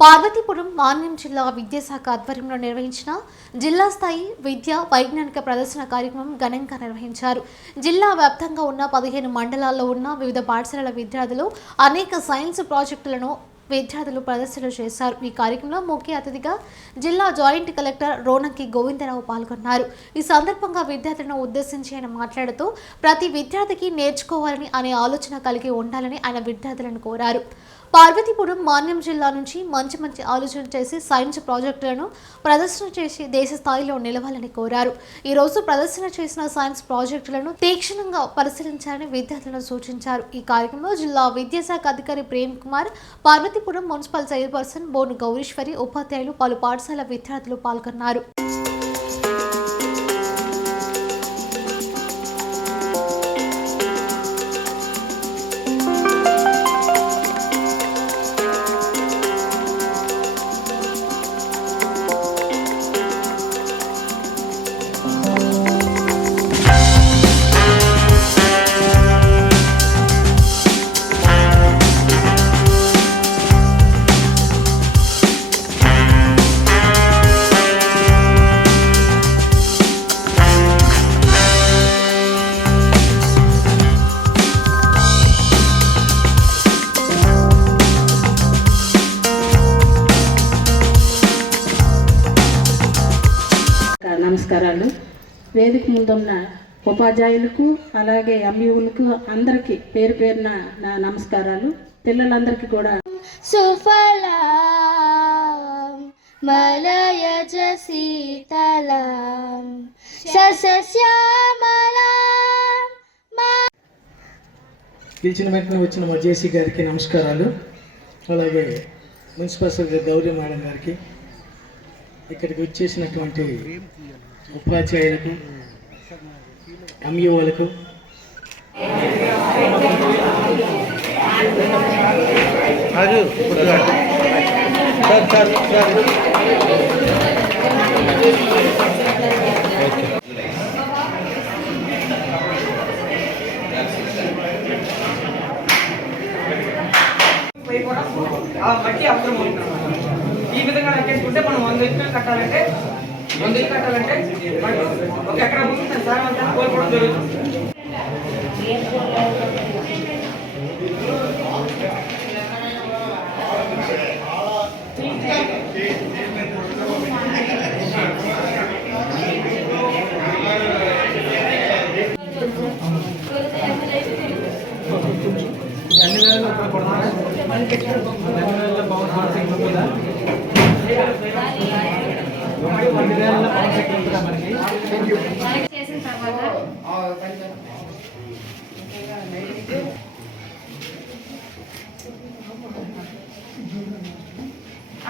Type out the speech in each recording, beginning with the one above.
పార్వతీపురం మాన్యం జిల్లా విద్యాశాఖ ఆధ్వర్యంలో నిర్వహించిన జిల్లా స్థాయి విద్యా వైజ్ఞానిక ప్రదర్శన కార్యక్రమం ఘనంగా నిర్వహించారు. జిల్లా వ్యాప్తంగా ఉన్న 15 మండలాల్లో ఉన్న వివిధ పాఠశాలల విద్యార్థులు అనేక సైన్స్ ప్రాజెక్టులను విద్యార్థులు ప్రదర్శనలు చేశారు. ఈ కార్యక్రమంలో ముఖ్య అతిథిగా జిల్లా జాయింట్ కలెక్టర్ రోనంకి గోవిందరావు పాల్గొన్నారు. ఈ సందర్భంగా విద్యార్థులను ఉద్దేశించి ఆయన మాట్లాడుతూ ప్రతి విద్యార్థికి నేర్చుకోవాలని అనే ఆలోచన కలిగి ఉండాలని ఆయన విద్యార్థులను కోరారు. పార్వతీపురం మాన్యం జిల్లా నుంచి మంచి ఆలోచన చేసి సైన్స్ ప్రాజెక్టులను ప్రదర్శన చేసి దేశ స్థాయిలో నిలవాలని కోరారు. ఈ రోజు ప్రదర్శన చేసిన సైన్స్ ప్రాజెక్టులను తీక్షణంగా పరిశీలించాలని విద్యార్థులను సూచించారు. ఈ కార్యక్రమంలో జిల్లా విద్యాశాఖ అధికారి ప్రేమ్ కుమార్, పార్వతీపురం మున్సిపల్ చైర్పర్సన్ బోను గౌరీశ్వరి, ఉపాధ్యాయులు, పలు పాఠశాల విద్యార్థులు పాల్గొన్నారు. నమస్కారాలు. వేదిక ముందున్న ఉపాధ్యాయులకు అలాగే ఎంయూలకు అందరికీ పేరు పేరున నా నమస్కారాలు. పిల్లలందరికీ కూడా సుఫలాం మలయజ శీతలాం సస్యశ్యామలాం. పిలిచిన వెంటనే వచ్చిన మా జేసీ గారికి నమస్కారాలు. అలాగే మున్సిపల్ సెక్రటరీ గౌరీ మేడం గారికి, ఇక్కడికి వచ్చేసినటువంటి ఉపాధ్యాయులకు, ఎంఈఓలకు, మట్టి అవసరం ఉంటుంది. ఈ విధంగా లెక్కేసుకుంటే మనం 100 ఇటుకలు కట్టాలంటే 100 ఇటుకలు కట్టాలంటే ఒక ఎకరా ముందు సార్ అంతా కోల్పోవడం జరుగుతుంది.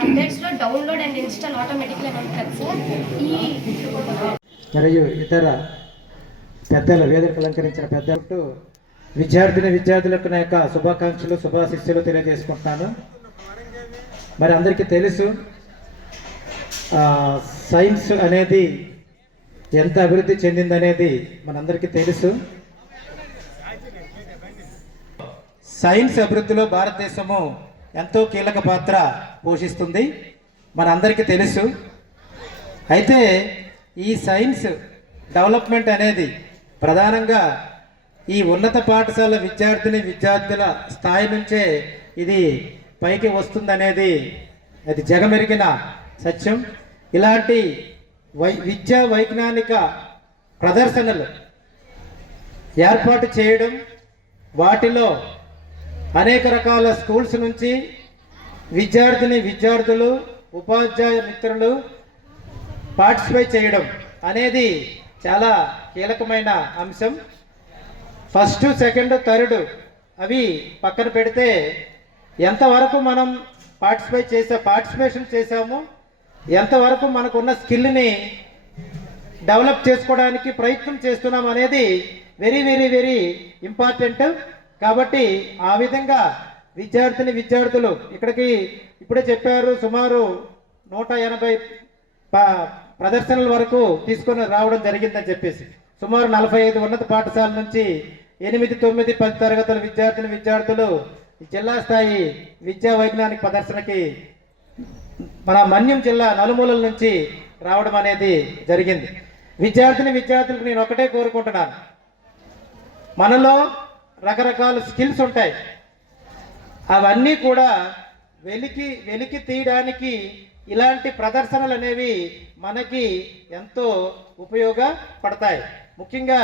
అప్డేట్స్ లో డౌన్లోడ్ అండ్ ఇన్స్టాల్ ఆటోమేటిక్లీ ఉంటుంది సార్. మరియు ఇతర పెద్దలు, వేదిక అలంకరించిన పెద్దలకు విద్యార్థులకు నా యొక్క శుభాకాంక్షలు, శుభాశిస్సులు తెలియజేసుకుంటున్నాను. మరి అందరికీ తెలుసు సైన్స్ అనేది ఎంత అభివృద్ధి చెందిందనేది మనందరికీ తెలుసు. సైన్స్ అభివృద్ధిలో భారతదేశము ఎంతో కీలక పాత్ర పోషిస్తుంది, మనందరికీ తెలుసు. అయితే ఈ సైన్స్ డెవలప్మెంట్ అనేది ప్రధానంగా ఈ ఉన్నత పాఠశాల విద్యార్థుల స్థాయి నుంచే ఇది పైకి వస్తుందనేది అది జగమెరిగిన సత్యం. ఇలాంటి విద్యా వైజ్ఞానిక ప్రదర్శనలు ఏర్పాటు చేయడం, వాటిలో అనేక రకాల స్కూల్స్ నుంచి విద్యార్థులు, ఉపాధ్యాయ మిత్రులు పార్టిసిపేట్ చేయడం అనేది చాలా కీలకమైన అంశం. ఫస్ట్, సెకండ్, థర్డ్ అవి పక్కన పెడితే ఎంతవరకు మనం పార్టిసిపేషన్ చేసాము, ఎంతవరకు మనకున్న స్కిల్ని డెవలప్ చేసుకోవడానికి ప్రయత్నం చేస్తున్నాం అనేది వెరీ వెరీ వెరీ ఇంపార్టెంట్. కాబట్టి ఆ విధంగా విద్యార్థులు ఇక్కడికి ఇప్పుడే చెప్పారు, సుమారు 180 ప్రదర్శనల వరకు తీసుకొని రావడం జరిగిందని చెప్పేసి సుమారు 45 ఉన్నత పాఠశాల నుంచి 8, 9, 10 తరగతుల విద్యార్థులు జిల్లా స్థాయి విద్యా వైజ్ఞానిక ప్రదర్శనకి మన మన్యం జిల్లా నలుమూలల నుంచి రావడం అనేది జరిగింది. విద్యార్థులకు నేను ఒకటే కోరుకుంటున్నాను, మనలో రకరకాల స్కిల్స్ ఉంటాయి, అవన్నీ కూడా వెలికి తీయడానికి ఇలాంటి ప్రదర్శనలు అనేవి మనకి ఎంతో ఉపయోగపడతాయి. ముఖ్యంగా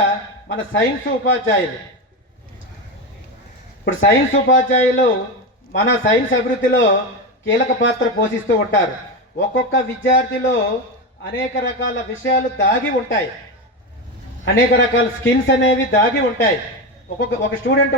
మన సైన్స్ ఉపాధ్యాయులు, ఇప్పుడు సైన్స్ ఉపాధ్యాయులు మన సైన్స్ అభివృద్ధిలో కీలక పాత్ర పోషిస్తూ ఉంటారు. ఒక్కొక్క విద్యార్థిలో అనేక రకాల విషయాలు దాగి ఉంటాయి, అనేక రకాల స్కిల్స్ అనేవి దాగి ఉంటాయి. ఒక స్టూడెంట్